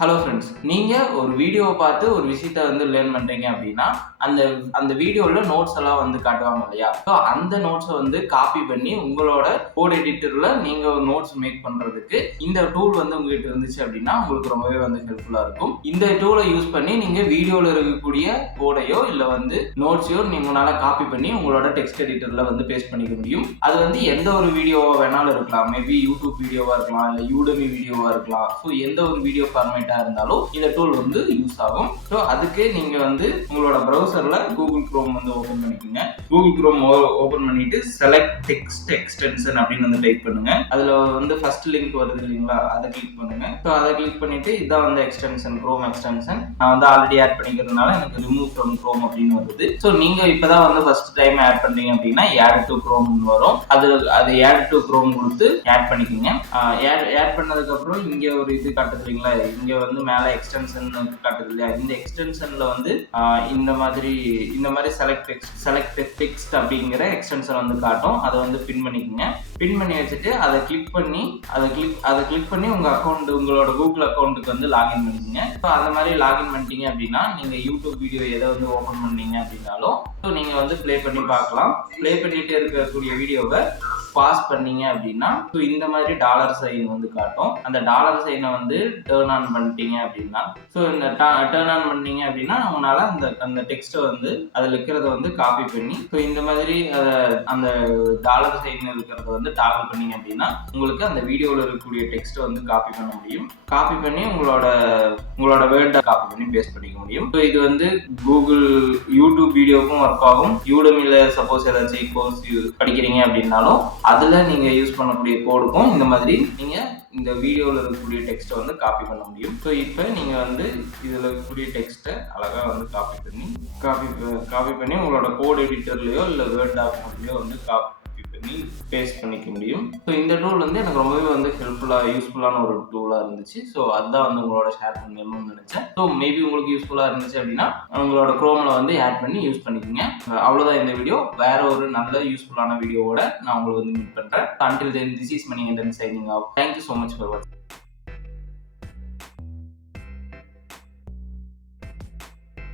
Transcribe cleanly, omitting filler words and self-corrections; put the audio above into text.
Hello friends, நீங்க ஒரு வீடியோவை பார்த்து ஒரு விஷயத்த லேர்ன் பண்றீங்க அப்படின்னா, அந்த அந்த வீடியோல நோட்ஸ் எல்லாம் காட்டுவாங்க இல்லையா? ஸோ அந்த நோட்ஸை காப்பி பண்ணி உங்களோட கோட் எடிட்டர்ல நீங்க ஒரு நோட்ஸ் மேக் பண்றதுக்கு இந்த டூல் உங்ககிட்ட இருந்துச்சு அப்படின்னா உங்களுக்கு ரொம்பவே ஹெல்ப்ஃபுல்லா இருக்கும். இந்த டூலை யூஸ் பண்ணி நீங்க வீடியோல இருக்கக்கூடிய கோடையோ இல்ல நோட்ஸையோ நீங்களால காப்பி பண்ணி உங்களோட டெக்ஸ்ட் எடிட்டர்ல பேஸ்ட் பண்ணிக்க முடியும். அது எந்த ஒரு வீடியோவா வேணாலும் இருக்கலாம். மேபி யூடியூப் வீடியோவா இருக்கலாம், இல்ல யூடமி வீடியோவா இருக்கலாம். ஸோ எந்த ஒரு வீடியோ ஃபார்மேட் இருந்தாலும் இந்த டூல் யூஸ் ஆகும். ஸோ அதுக்கு நீங்க உங்களோட ப்ரௌசர்ல கூகுள் குரோம் ஓபன் பண்ணிக்கோங்க. கூகுள் குரோம் ஓபன் பண்ணிட்டு செலக்ட் டெக்ஸ்ட் எக்ஸ்டென்ஷன் அப்படின்னு டைப் பண்ணுங்க. அதுல ஃபர்ஸ்ட் லிங்க் வருது இல்லைங்களா, அதை கிளிக் பண்ணுங்க. ஸோ அதை கிளிக் பண்ணிட்டு இதான் எக்ஸ்டென்ஷன், குரோம் எக்ஸ்டென்ஷன். நான் ஆல்ரெடி ஆட் பண்ணிக்கிறதுனால எனக்கு ரிமூவ் ஃப்ரம் குரோம் அப்படின்னு வருது. ஸோ நீங்க இப்பதான் ஃபர்ஸ்ட் டைம் ஆட் பண்றீங்க அப்படின்னா ஆட் டு குரோம் வரும். அது ஆட் டு குரோம் கொடுத்து ஆட் பண்ணிக்கோங்க. ஆட் பண்ணதுக்கு அப்புறம் இங்க ஒரு இது காட்டுது இல்லைங்களா, இங்க மேல எக்ஸ்டென்ஷன் காட்டுது இல்லையா, இந்த எக்ஸ்டென்ஷன்ல இந்த மாதிரி செலக்ட் டெக்ஸ்ட் அப்படிங்கிற எக்ஸ்டென்ஷன் காட்டும். அதை பின் பண்ணிக்கோங்க. பின் பண்ணி வச்சுட்டு அதை கிளிக் பண்ணி உங்க அக்கௌண்ட், உங்களோட கூகுள் அக்கௌண்ட்டுக்கு லாகின் பண்ணிக்கோங்க. ஸோ அந்த மாதிரி லாகின் பண்ணிட்டீங்க அப்படின்னா நீங்க யூடியூப் வீடியோ எதை ஓபன் பண்ணீங்க அப்படின்னாலும் ஸோ நீங்க ப்ளே பண்ணி பார்க்கலாம். ப்ளே பண்ணிட்டு இருக்கக்கூடிய வீடியோவை பாஸ் பண்ணீங்க அப்படின்னா ஸோ இந்த மாதிரி டாலர் சைன் காட்டும். அந்த டாலர் சைனை டேர்ன் ஆன் பண்ணிட்டீங்க அப்படின்னா ஸோ இந்த டேர்ன் ஆன் பண்ணீங்க அப்படின்னா உங்களால அந்த டெக்ஸ்ட்டை அதில் இருக்கிறத காப்பி பண்ணி ஸோ இந்த மாதிரி அந்த டாலர் சைன் இருக்கிறத டாகல் பண்ணீங்க அப்படின்னா உங்களுக்கு அந்த வீடியோவில் இருக்கக்கூடிய டெக்ஸ்ட்டை காப்பி பண்ண முடியும். காப்பி பண்ணி உங்களோட வேர்டை காப்பி பண்ணி பேஸ்ட் பண்ணிக்க முடியும். ஸோ இது கூகுள் யூடியூப் வீடியோவுக்கும் ஒர்க் ஆகும். யூடமில சப்போஸ் ஏதாச்சும் கோர்ஸ் படிக்கிறீங்க அப்படின்னாலும் அதுல நீங்க யூஸ் பண்ணக்கூடிய கோடுக்கும் இந்த மாதிரி நீங்க இந்த வீடியோவில் இருக்கக்கூடிய டெக்ஸ்ட்டை காப்பி பண்ண முடியும். ஸோ இப்போ நீங்கள் இதில் இருக்கக்கூடிய டெக்ஸ்ட்டை அழகாக காப்பி பண்ணி உங்களோட கோட் எடிட்டர்லையோ இல்லை வேர்ட் டாக்குமெண்ட்லையோ காப்பி பண்ணி பேஸ்ட் பண்ணிக்க முடியும். ஸோ இந்த டூல் எனக்கு ரொம்பவே யூஸ்ஃபுல்லான ஒரு டூலாக இருந்துச்சு. ஸோ அதுதான் உங்களோட ஷேர் பண்ணணும்னு நினச்சேன். ஸோ மேபி உங்களுக்கு யூஸ்ஃபுல்லாக இருந்துச்சு அப்படின்னா உங்களோட குரோமில் ஆட் பண்ணி யூஸ் பண்ணிக்கோங்க. அவ்வளோதான் இந்த வீடியோ. வேற ஒரு நல்ல யூஸ்ஃபுல்லான வீடியோவோட நான் உங்களுக்கு மீட் பண்ணுறேன். Until then, this is Manikandan signing off. Thank you so much for watching.